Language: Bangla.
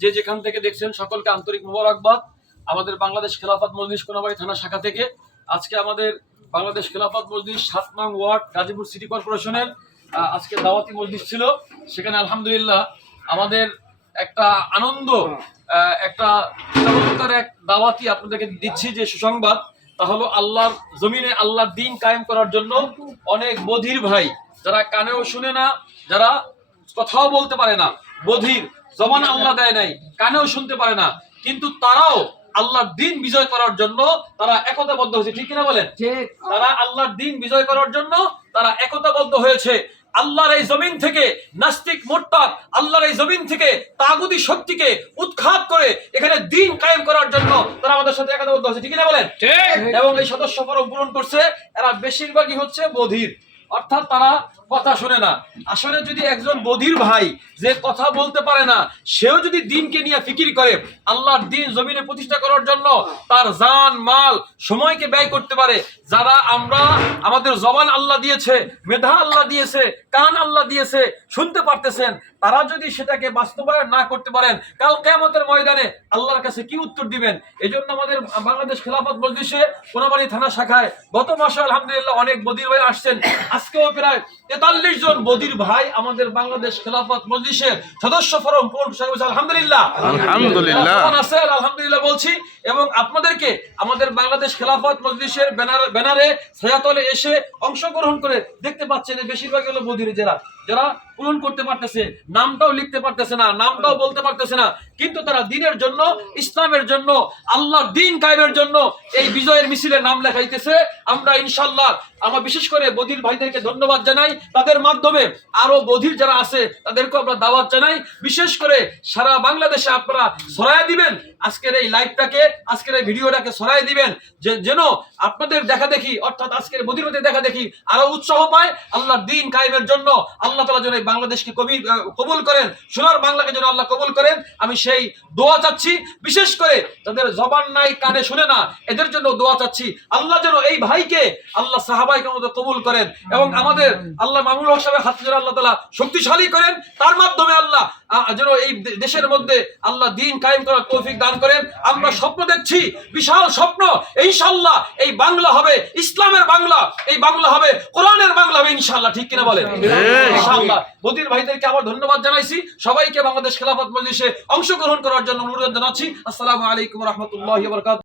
যে যেখান থেকে দেখছেন সকলকে আন্তরিক মোবারকবাদ। আমাদের বাংলাদেশ খেলাফত মজলিস কোনাবাড়ী থানা শাখা থেকে আজকে আমাদের বাংলাদেশ খেলাফত মজলিস ৭ নং ওয়ার্ড গাজীপুর সিটি কর্পোরেশনের আজকে দাওয়াতি মজলিস ছিল। সেখানে আলহামদুলিল্লাহ আমাদের একটা আনন্দ, একটা চমৎকার এক দাওয়াতি আপনাদেরকে দিচ্ছি যে সুসংবাদ, তা হলো আল্লাহর জমিনে আল্লাহর দ্বীন কায়েম করার জন্য অনেক বধির ভাই, যারা কানেও শুনে না, যারা কথাও বলতে পারে না, বধির, জবান আল্লাহ দেয় নাই, কানেও শুনতে পারে না, কিন্তু তারাও আল্লাহর দ্বীন বিজয় করার জন্য তারা একতাবদ্ধ হয়েছে। ঠিক কিনা বলেন? তারা আল্লাহর দ্বীন বিজয় করার জন্য তারা একতাবদ্ধ হয়েছে। আল্লাহর এই জমিন থেকে নাস্তিক মোরতাদ, আল্লাহর এই জমিন থেকে তাগুতি শক্তিকে উৎখাত করে এখানে দ্বীন কায়েম করার জন্য তারা আমাদের সাথে একতাবদ্ধ হয়েছে। ঠিক কিনা বলেন? এবং এই সদস্য ফরম পূরণ করছে, এরা বেশিরভাগই হচ্ছে বধির, অর্থাৎ তারা কথা শুনে না। আসলে যদি একজন বধির ভাই যে কথা বলতে পারে না, সেও যদি দ্বীনকে নিয়ে ফিকির করে আল্লাহর দ্বীন জমিনে প্রতিষ্ঠা করার জন্য তার জান মাল সময়কে ব্যয় করতে পারে, যারা আমরা আমাদের জবান আল্লাহ দিয়েছে, মেধা আল্লাহ দিয়েছে, কান আল্লাহ দিয়েছে, শুনতে পারতেছেন, তারা যদি সেটাকে বাস্তবায়ন না করতে পারেন, কাল কিয়ামতের ময়দানে আল্লাহর কাছে কি উত্তর দিবেন? এই জন্য আমাদের বাংলাদেশ খেলাফত মজলিসে কোনাবাড়ী থানা শাখায় গত মাসে আলহামদুলিল্লাহ অনেক বধির ভাই আসছেন। আজকেও প্রায় 43 জন বধির ভাই আমাদের বাংলাদেশ খেলাফত মজলিসের সদস্য ফরম পূরণ করেছে। আলহামদুলিল্লাহ, আলহামদুলিল্লাহ আছে, আলহামদুলিল্লাহ বলছি। এবং আপনাদেরকে আমাদের বাংলাদেশ খেলাফত মজলিসের ব্যানারে ছায়াতলে এসে অংশগ্রহণ করে দেখতে পাচ্ছেন বেশিরভাগ হলো বধির, যারা পূরণ করতে পারতেছে, নামটাও লিখতে পারতেছে না, নামটাও বলতে পারতেছে না, কিন্তু তারা দ্বীনের জন্য, ইসলামের জন্য, আল্লাহর দ্বীন কায়েমের জন্য এই বিজয়ের মিছিলে নাম লেখাইতেছে। আমরা ইনশাআল্লাহ আমরা বিশেষ করে বধির ভাইদেরকে ধন্যবাদ জানাই। তাদের মাধ্যমে আরো বধির যারা আছে তাদেরকে আমরা দাওয়াত জানাই। বিশেষ করে সারা বাংলাদেশে আপনারা ছড়ায় দিবেন আজকের এই লাইভটাকে, আজকের এই ভিডিওটাকে ছড়ায় দিবেন, যেন আপনাদের দেখা দেখি, অর্থাৎ আজকের বধির ভাইদের দেখা দেখি আরো উৎসাহ পায় আল্লাহর দ্বীন কায়েমের জন্য। আল্লাহ তাআলা যেন বাংলাদেশকে কবুল করেন, সোনার বাংলাকে যেন আল্লাহ কবুল করেন, আমি সেই দোয়া চাচ্ছি। বিশেষ করে যাদের জবান নাই, কানে শুনে না, এদের জন্য দোয়া চাচ্ছি আল্লাহ যেন এই ভাইকে আল্লাহ সাহাবাইকে মতো কবুল করেন, এবং আমাদের আল্লাহ মামুনুল হক সাহেবের হাত যেন আল্লাহ তাআলা শক্তিশালী করেন, তার মাধ্যমে আল্লাহ যেন এই দেশের মধ্যে আল্লাহ দ্বীন কায়েম করার তৌফিক দান করেন। আমরা স্বপ্ন দেখছি, বিশাল স্বপ্ন, ইনশাআল্লাহ এই বাংলা হবে ইসলামের বাংলা, এই বাংলা হবে কোরআনের বাংলা হবে ইনশাআল্লাহ। ঠিক কিনা বলেন? ইনশাআল্লাহ। বধির ভাইদেরকে আবার ধন্যবাদ জানাইছি, সবাইকে বাংলাদেশ খেলাফত মজলিসে অংশগ্রহণ করার জন্য অনুরোধ জানাচ্ছি। আসসালামু আলাইকুম ওয়া রাহমাতুল্লাহি ওয়া বারাকাতুহু।